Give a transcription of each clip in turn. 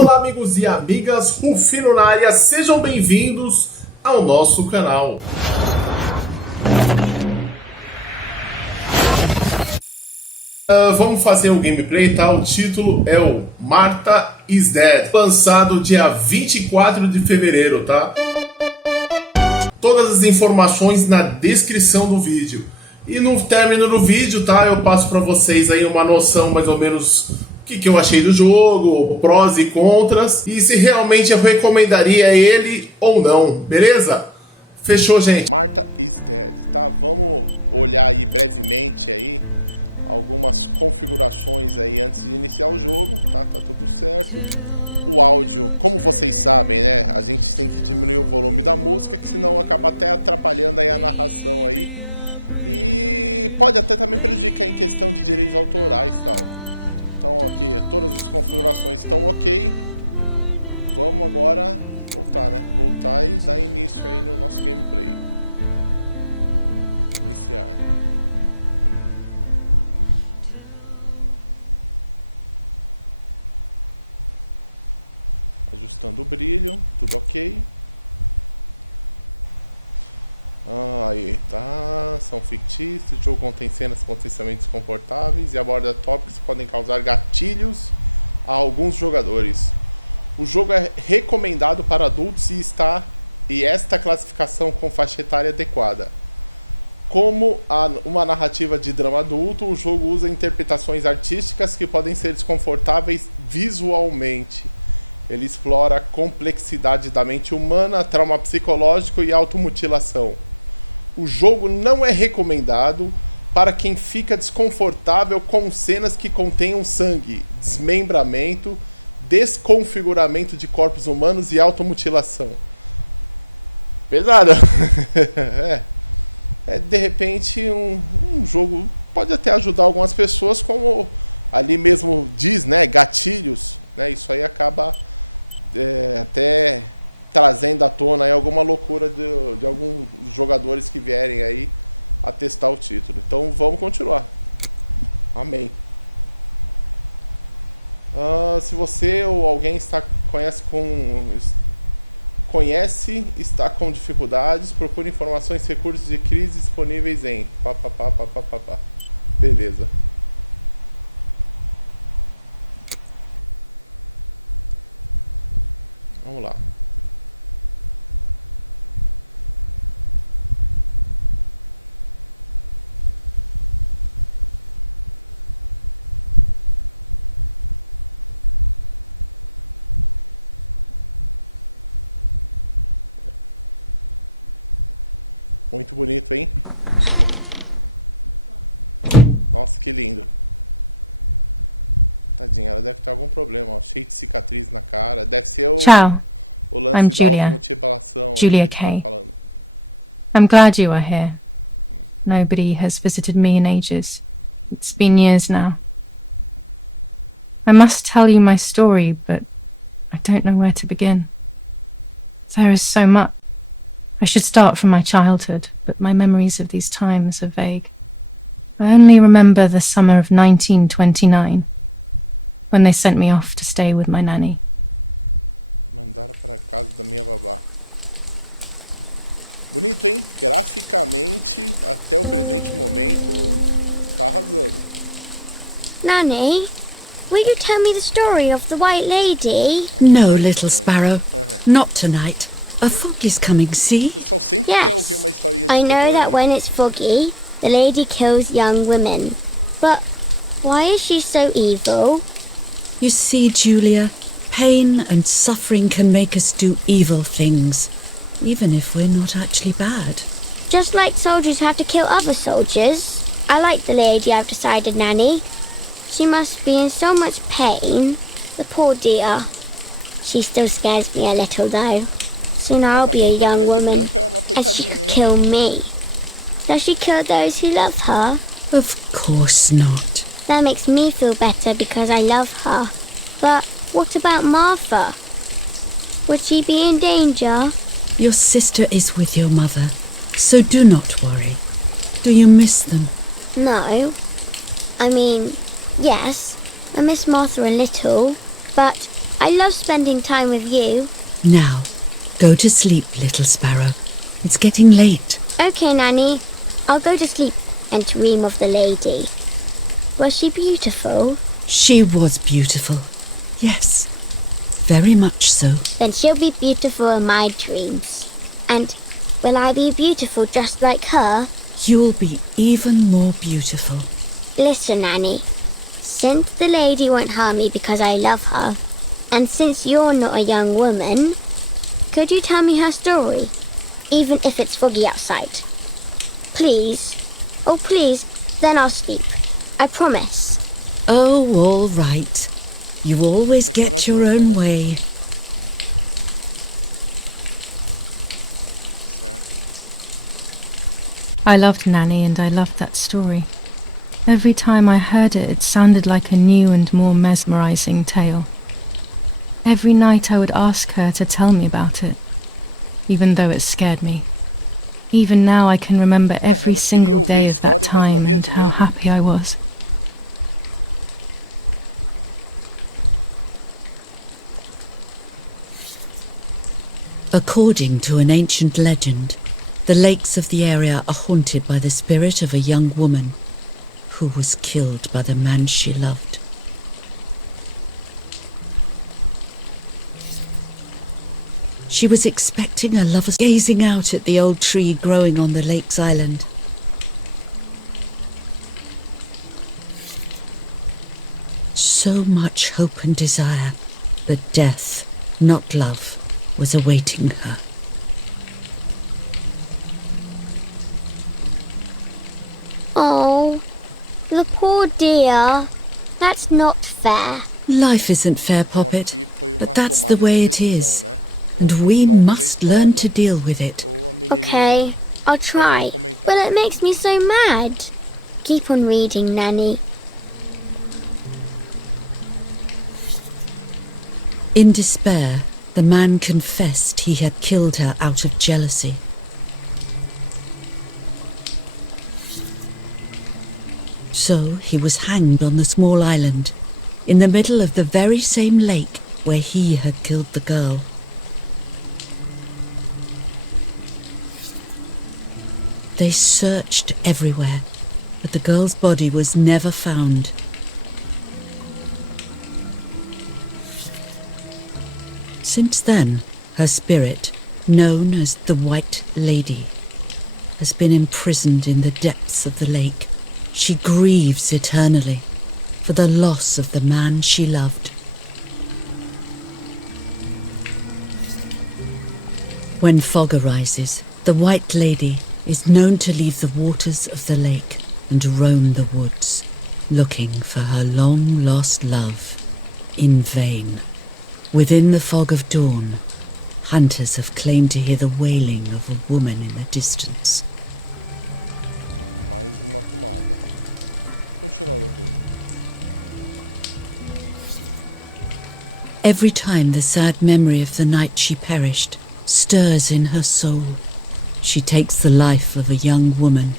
Olá amigos e amigas, Rufino na área, sejam bem-vindos ao nosso canal. Vamos fazer o gameplay, tá? O título é o Martha is Dead, lançado dia 24 de fevereiro, tá? Todas as informações na descrição do vídeo. E no término do vídeo, tá? Eu passo para vocês aí uma noção mais ou menos o que eu achei do jogo, prós e contras, e se realmente eu recomendaria ele ou não, beleza? Fechou, gente? Martha is Dead, tá? Vamos olhar aí brevemente aí algumas configurações aí antes de iniciar o jogo, tá? Tá tudo certo. O áudio, como vocês sabem, né? A gente tem que diminuir o volume da música, que senão acaba até atrapalhando aí a narração aí. E pode até também prejudicar em questão de direitos autorais e tal. Então aqui, todas as configurações estão ok. Vamos agora voltar, né? Voltar e dar início aí no nosso gameplay. Iniciar. Ajustando o brilho, tudo ok. Aí, tá. São fictícios. O jogo contém cenas potencialmente desconfortáveis e aborda tópicos que podem causar gatilhos a alguns jogadores. O jogo é recomendado para adultos e esta classificação com faixa etária adequada. Como uma narrativa de drama adulto, o jogo usa interpretações artísticas que podem ser desconfortáveis visualmente. Ele explora a complexidade da mente humana, trauma psicológico e automutilação. O jogo não é recomendado para quem fica desconfortável com cenas que contenham sangue, desmembramento, desconfiguramento de corpos humanos e automutilação. Pesada. De repente um jogo pode até ajudar algumas pessoas, como ali mesmo diz, né, gatilhos, né, isso aí acaba até trazendo à tona aí alguma loucura de alguns jogadores que vierem aí a testar o título. Então vamos continuar. Amém. Se você ou alguém está está com dificuldades, procure informações e recursos de crise disponíveis em Beleza. Vamos lá. Muito bonito, hein? Nossa, que lindo. Tadinha, ela deve ter algum problema, ó, cheio de cicatriz na cara. Deve ser o lance da automutilação. Julia Kay. I'm glad you are here. Nobody has visited me in ages. It's been years now. I must tell you my story, but I don't know where to begin. There is so much. I should start from my childhood, but my memories of these times are vague. I only remember the summer of 1929, when they sent me off to stay with my nanny. Mandaram para casa da minha babá. Bonito, hein? Graficamente, até o presente momento, tá arrasando. Nanny, will you tell me the story of the White Lady? No, little sparrow. Not tonight. A fog is coming, see? O pessoal sempre quer ouvir uma historinha de I know terror, that né? when it's foggy, the lady kills young women. But why is she so evil? You see, Julia, pain and suffering can make us do evil things, even if we're not actually bad. Just like soldiers have to kill other soldiers. I like the lady I've decided, Nanny. She must be in so much pain. The poor dear. She still scares me a little, though. Soon I'll be a young woman, and she could kill me. Does she kill those who love her? Of course not. That makes me feel better because I love her. But what about Martha? Would she be in danger? Your sister is with your mother, so do not worry. Do you miss them? No. I mean, yes, I miss Martha a little, but I love spending time with you. Now, go to sleep, little sparrow. It's getting late. Okay, Nanny. I'll go to sleep and dream of the lady. Was she beautiful? She was beautiful. Yes, very much so. Then she'll be beautiful in my dreams. And will I be beautiful just like her? You'll be even more beautiful. Listen, Nanny. Since the lady won't harm me because I love her, and since you're not a young woman, could you tell me her story? Even if it's foggy outside. Please. Oh, please. Then I'll sleep. I promise. Oh, all right. You always get your own way. I loved Nanny and I loved that story. Every time I heard it, it sounded like a new and more mesmerizing tale. Every night I would ask her to tell me about it, even though it scared me. Even now I can remember every single day of that time and how happy I was. According to an ancient legend, the lakes of the area are haunted by the spirit of a young woman who was killed by the man she loved. She was expecting a lover, gazing out at the old tree growing on the lake's island. So much hope and desire, but death, not love, was awaiting her. Oh, the poor dear. That's not fair. Life isn't fair, Poppet, but that's the way it is. And we must learn to deal with it. Okay, I'll try. But it makes me so mad. Keep on reading, Nanny. In despair, the man confessed he had killed her out of jealousy. So he was hanged on the small island, in the middle of the very same lake where he had killed the girl. They searched everywhere, but the girl's body was never found. Since then, her spirit, known as the White Lady, has been imprisoned in the depths of the lake. She grieves eternally for the loss of the man she loved. When fog arises, the White Lady is known to leave the waters of the lake and roam the woods, looking for her long-lost love in vain. Within the fog of dawn, hunters have claimed to hear the wailing of a woman in the distance. Mais uma tomada. Continuando ouvindo. Every time the sad memory of the night she perished stirs in her soul, she takes the life of a young woman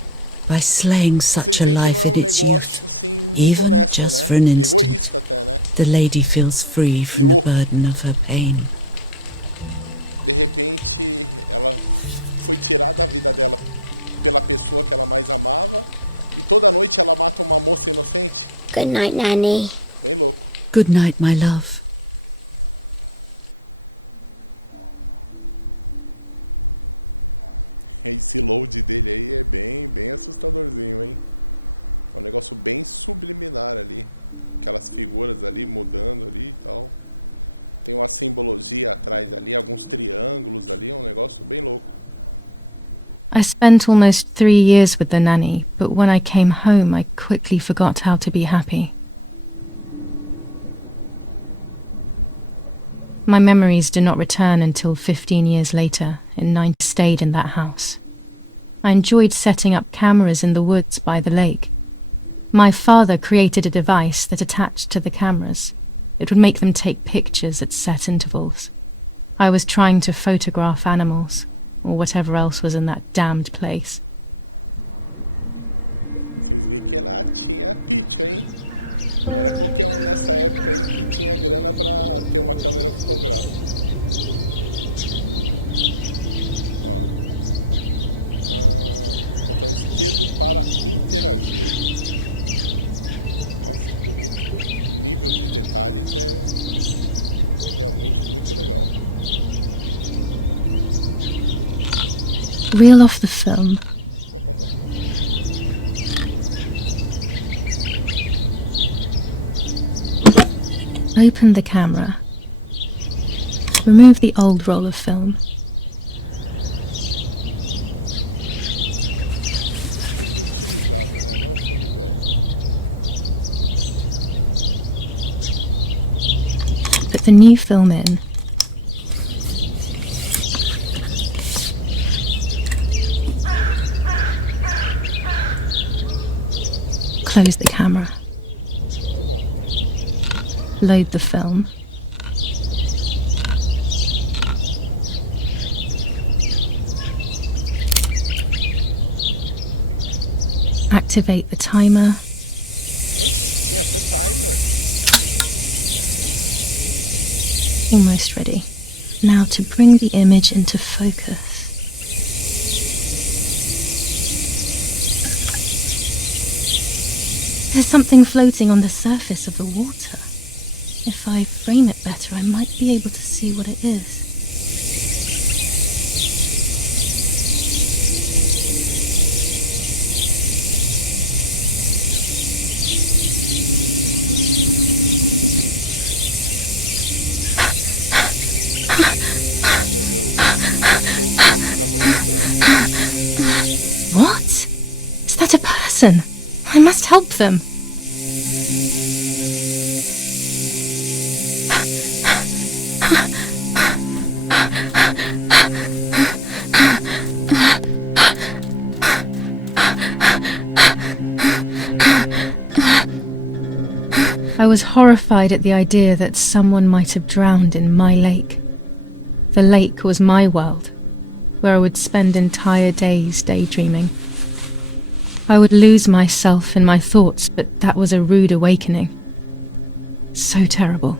by slaying such a life in its youth. Even just for an instant, the lady feels free from the burden of her pain. De repente, ela foi tirada da vida dela pela pessoa que ela mais amava e toda noite ela mata uma moça inocente. Good night, Nanny. Bem louco. Good night, my love. Esse load dele aí é bem assustadorzinho, hein? É um negócio bem subliminar ali. Aquelas figuras ali mudando ali e tal. Tem uma simbologia atrás ali, alguns triângulos ali, é um negócio bem louco. I spent almost 3 years with the nanny, but when I came home I quickly forgot how to be happy. My memories do not return until 15 years later, and I stayed in that house. I enjoyed setting up cameras in the woods by the lake. My father created a device that attached to the cameras. It would make them take pictures at set intervals. I was trying to photograph animals, or whatever else was in that damned place. Vocês veem que ela tinha pitch, hein? Não era qualquer um nessa época aí que tinha grana pra ter uma câmera fotográfica. Ó. Botão esquerdo para interagir. Nossa, que bonito. O nível de detalhes é realmente muito legal. Reel off the film. Open the camera. Remove the old roll of film. Filme utilizado, né? Não filme velho. Put the new film in. Close the camera. Muito bom. Load the film. Activate the timer. Oxe, tinha até timer. Almost ready. Now to bring the image into focus. There's something floating on the surface of the water. If I frame it better, I might be able to see what it is. Ai meu Deus, eu sou o corpo da mulher de branco. What? Is that a person? I must help them. I was horrified at the idea that someone might have drowned in my lake. The lake was my world, where I would spend entire days daydreaming. I would lose myself in my thoughts, but that was a rude awakening. So terrible.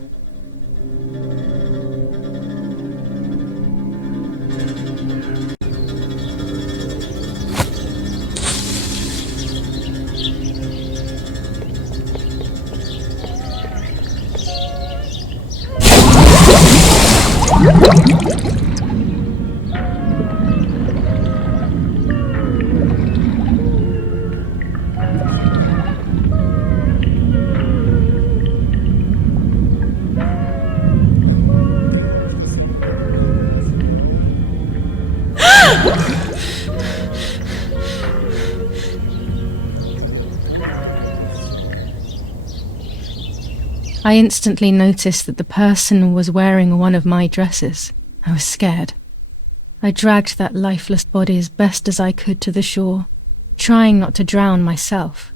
Não tem lógica ser a mulher de branco, né? Senão... ela estaria toda em decomposição, né? I instantly noticed that the person was wearing one of my dresses. I was scared. I dragged that lifeless body as best as I could to the shore, trying not to drown myself.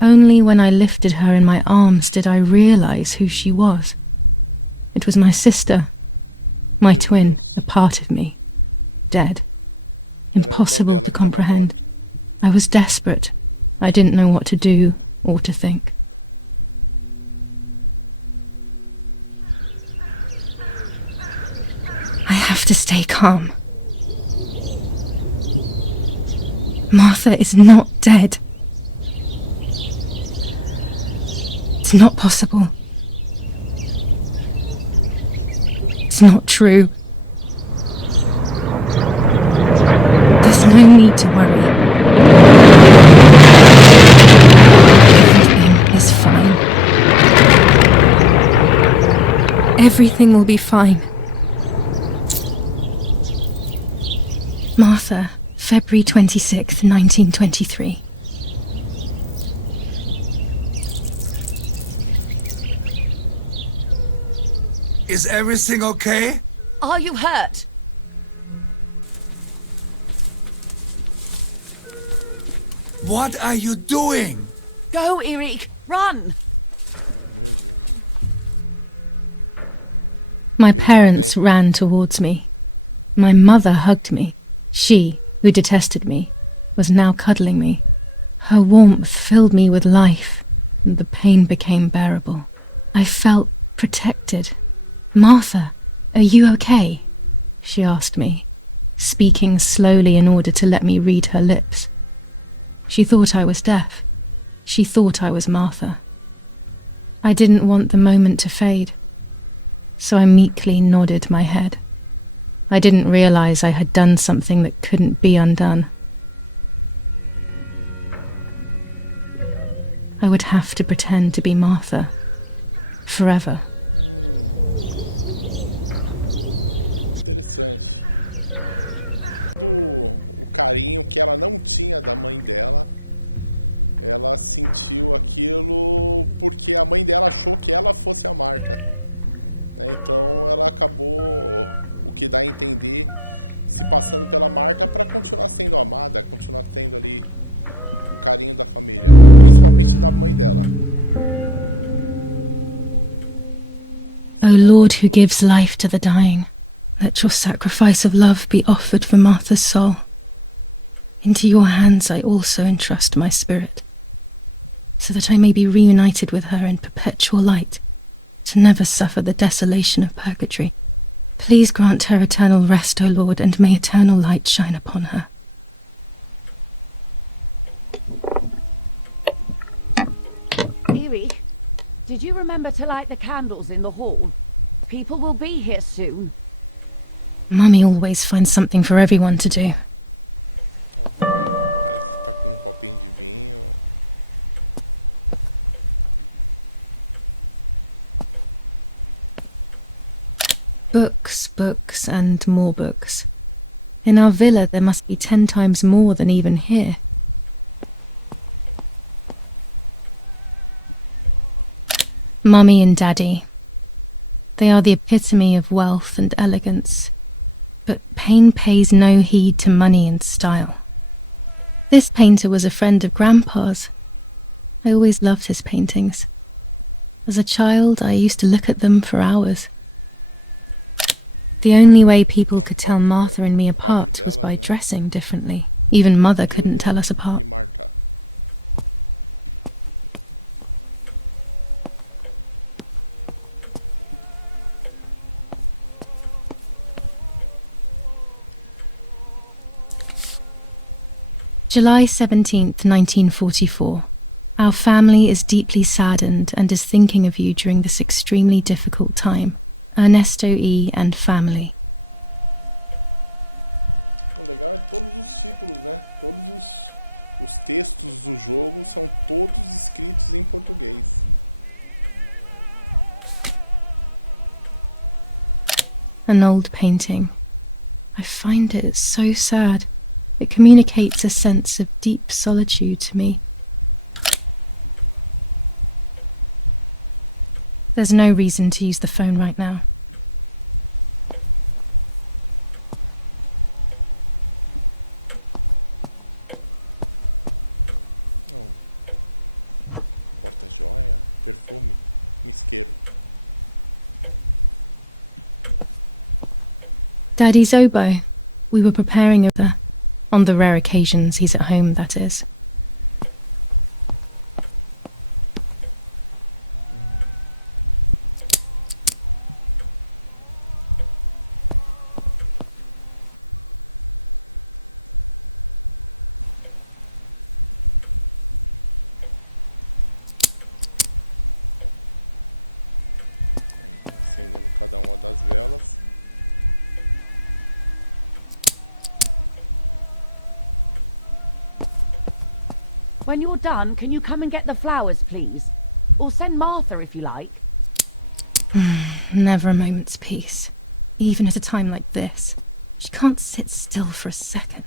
Only when I lifted her in my arms did I realize who she was. It was my sister, my twin, a part of me, dead. Impossible to comprehend. I was desperate. I didn't know what to do or to think. I have to stay calm. Martha is not dead. It's not possible. It's not true. There's no need to worry. Everything is fine. Everything will be fine. Martha, February 26th, 1923. Is everything okay? Are you hurt? What are you doing? Go, Eric! Run! Meu Deus. My parents ran towards me. My mother hugged me. She, who detested me, was now cuddling me. Her warmth filled me with life. and the pain became bearable. I felt protected. "Martha, are you okay?" she asked me, speaking slowly in order to let me read her lips. She thought I was deaf. She thought I was Martha. I didn't want the moment to fade, so I meekly nodded my head. I didn't realize I had done something that couldn't be undone. I would have to pretend to be Martha forever. Interessante. O carinho que ela não tinha da mãe dela, ela sentiu aquilo porque a mãe dela achou que ela fosse a Marta, né? Então ela acabou, o que dá a entender, se passando pela Marta para continuar sendo amada, continuar tendo ali o carinho da família, principalmente da mãe dela. O Lord who gives life to the dying, let your sacrifice of love be offered for Martha's soul. Into your hands I also entrust my spirit, so that I may be reunited with her in perpetual light, to never suffer the desolation of purgatory. Please grant her eternal rest, O Lord, and may eternal light shine upon her. Eric, did you remember to light the candles in the hall? People will be here soon. Mummy always finds something for everyone to do. O pai parece que tá com copinho de vinho. Books, books, and more books. In our villa there must be 10 times more than even here. Mummy and Daddy. They are the epitome of wealth and elegance, but pain pays no heed to money and style. This painter was a friend of Grandpa's. I always loved his paintings. As a child, I used to look at them for hours. The only way people could tell Martha and me apart was by dressing differently. Even Mother couldn't tell us apart. July 17th, 1944. Our family is deeply saddened and is thinking of you during this extremely difficult time. Ernesto E. and family. O legal é todos os títulos, né? Todos os textos do jogo são todos escritos em português. An old painting. I find it so sad. It communicates a sense of deep solitude to me. There's no reason to use the phone right now. Oh. Porta-joia, perfume, isqueiro. Daddy's oboe. We were preparing over. On the rare occasions he's at home, that is. Acendendo cada uma das velas. When you're done, can you come and get the flowers, please? Or send Martha if you like. Never a moment's peace. Even at a time like this. She can't sit still for a second.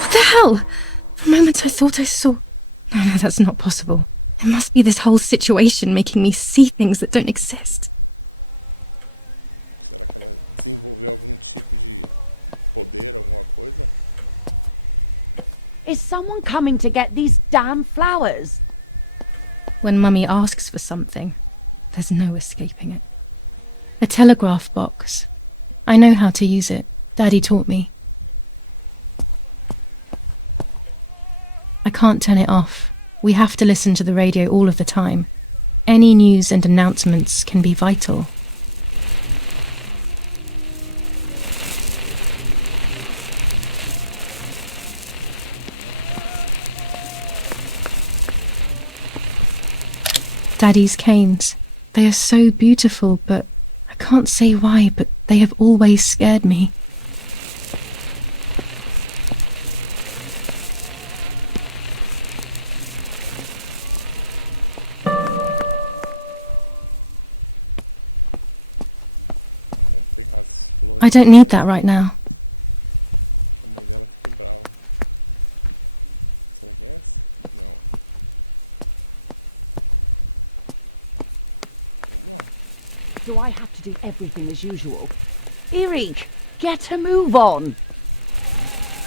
What the hell? For a moment I thought I saw... No, that's not possible. It must be this whole situation making me see things that don't exist. Será que ela desenvolveu algum tipo de poder, alguma coisa? Is someone coming to get these damn flowers? When Mummy asks for something, there's no escaping it. A telegraph box. I know how to use it. Daddy taught me. I can't turn it off. We have to listen to the radio all of the time. Any news and announcements can be vital. Daddy's canes. They are so beautiful, but I can't say why, but they have always scared me. I don't need that right now. A mãe dela fica brava. Será que é essa? Não. Vamos lá. Do I have to do everything as usual? Erik, get a move on!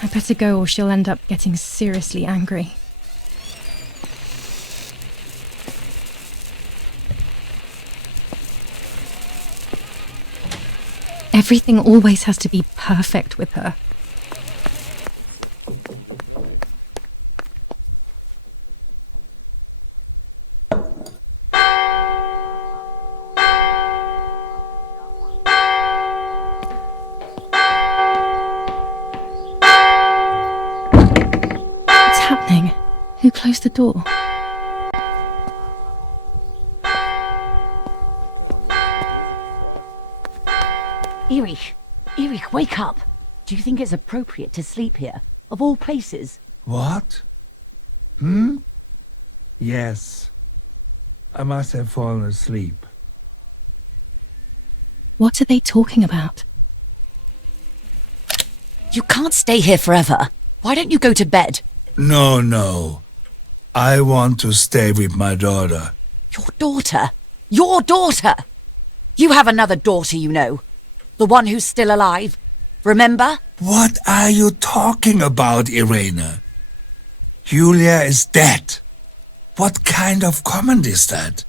I better go or she'll end up getting seriously angry. Everything always has to be perfect with her. Tem que ser aqui, ó. Já deu pra ver. What's happening? Who closed the door? Ai, caramba, ela ficou presa aqui fora. Erik, wake up! Do you think it's appropriate to sleep here, of all places? What? Yes. I must have fallen asleep. What are they talking about? You can't stay here forever. Why don't you go to bed? No. I want to stay with my daughter. Your daughter? Your daughter? You have another daughter, you know. The one who's still alive. Remember? What are you talking about, Irene? Julia is dead. What kind of comment is that?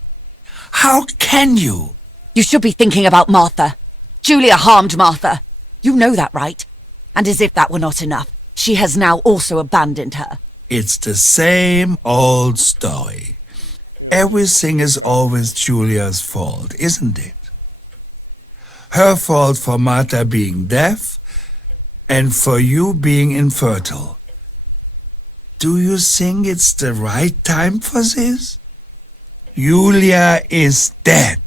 How can you? You should be thinking about Martha. Julia harmed Martha. You know that, right? And as if that were not enough, she has now also abandoned her. It's the same old story. Everything is always Julia's fault, isn't it? Her fault for Martha being deaf and for you being infertile. Do you think it's the right time for this? Julia is dead,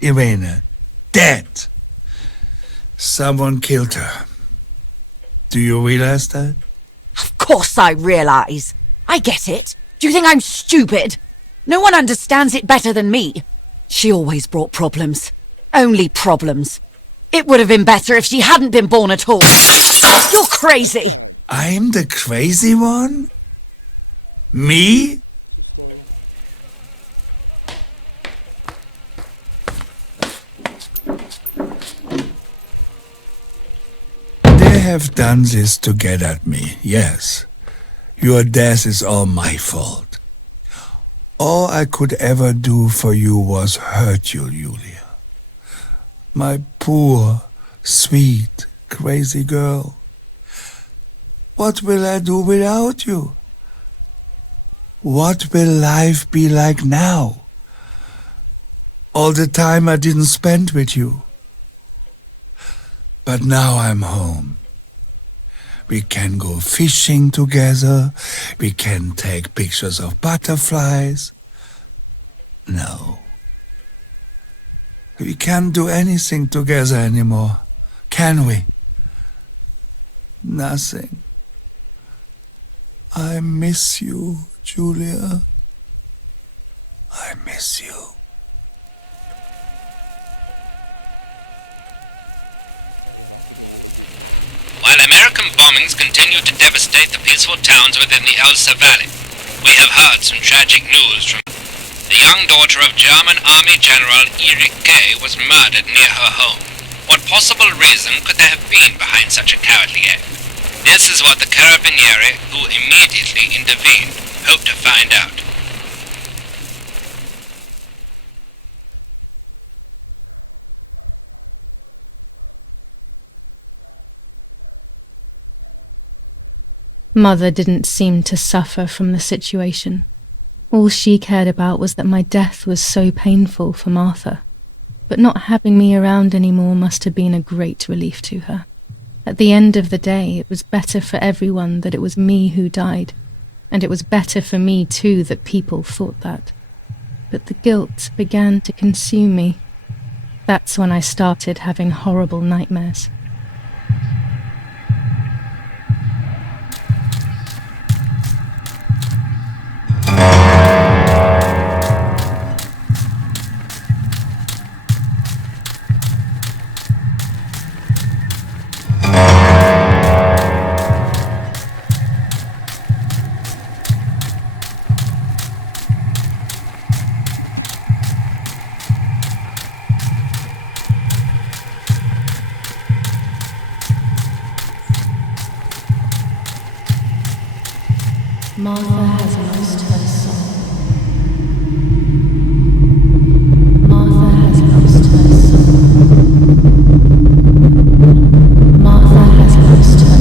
Irene. Dead. Someone killed her. Do you realize that? Of course I realize. I get it. Do you think I'm stupid? No one understands it better than me. She always brought problems. Only problems. It would have been better if she hadn't been born at all. You're crazy. Ai, I'm the crazy one? Me? assustou, hein? They have done this to get at me, yes. Your death is all my fault. All I could ever do for you was hurt you, Julia. My poor, sweet, crazy girl. What will I do without you? What will life be like now? All the time I didn't spend with you. But now I'm home. We can go fishing together. We can take pictures of butterflies. No. We can't do anything together anymore, can we? Nothing. I miss you, Julia. I miss you. Aí ela abriu o olho. While American bombings continue to devastate the peaceful towns within the Elsa Valley, we have heard some tragic news from the young daughter of German Army General Erich K. was murdered near her home. What possible reason could there have been behind such a cowardly act? This is what the Carabinieri, who immediately intervened, hope to find out. Mother didn't seem to suffer from the situation. All she cared about was that my death was so painful for Martha. But not having me around anymore must have been a great relief to her. At the end of the day, it was better for everyone that it was me who died, and it was better for me too that people thought that. But the guilt began to consume me. That's when I started having horrible nightmares. Martha has lost her soul. Martha has lost her soul. Martha has lost her soul. Martha has lost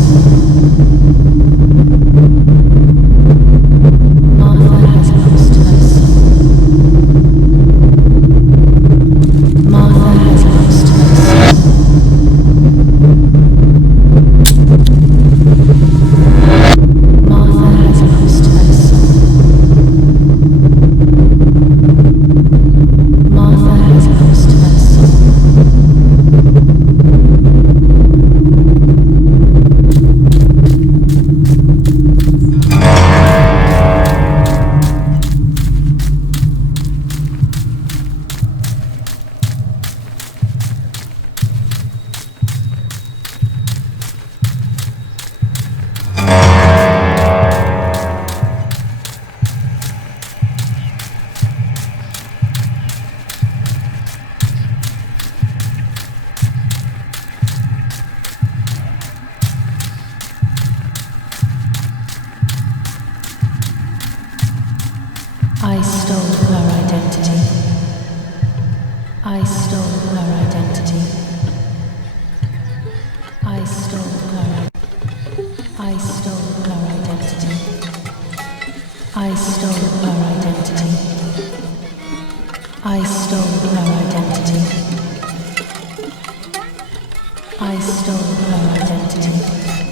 her soul. Martha has lost her soul. Martha has lost her soul.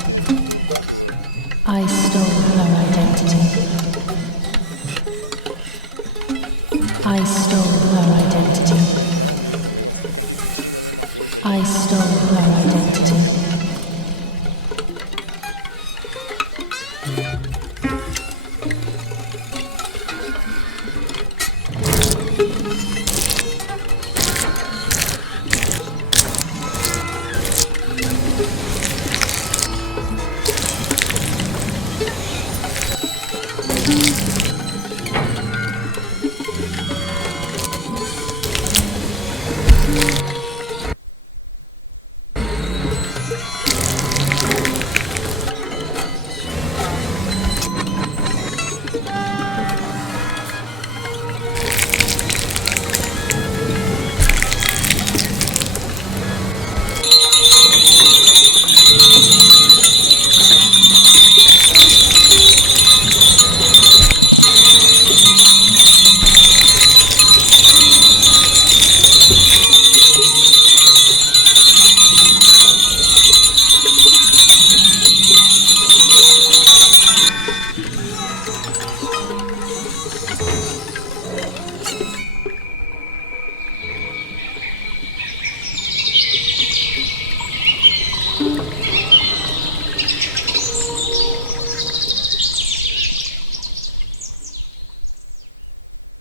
Perturbador. I stole her identity. I stole her Ela vai identity. cerebral mesmo, o negócio fica repetindo a mesma coisa ali I stole her identity. sucessivamente.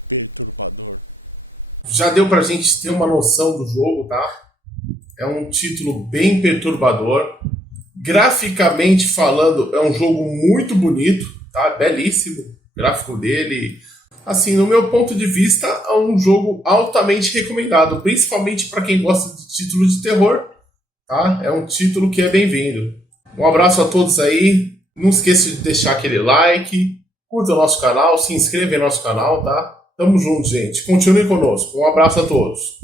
Perturbador. Já deu pra gente ter uma noção do jogo, tá? É um título bem perturbador. Graficamente falando, é um jogo muito bonito, tá? Belíssimo. O gráfico dele. Assim, no meu ponto de vista, é um jogo altamente recomendado, principalmente para quem gosta de título de terror, tá? É um título que é bem-vindo. Um abraço a todos aí. Não esqueça de deixar aquele like, curta o nosso canal, se inscreva em nosso canal, tá? Tamo junto, gente. Continue conosco. Um abraço a todos.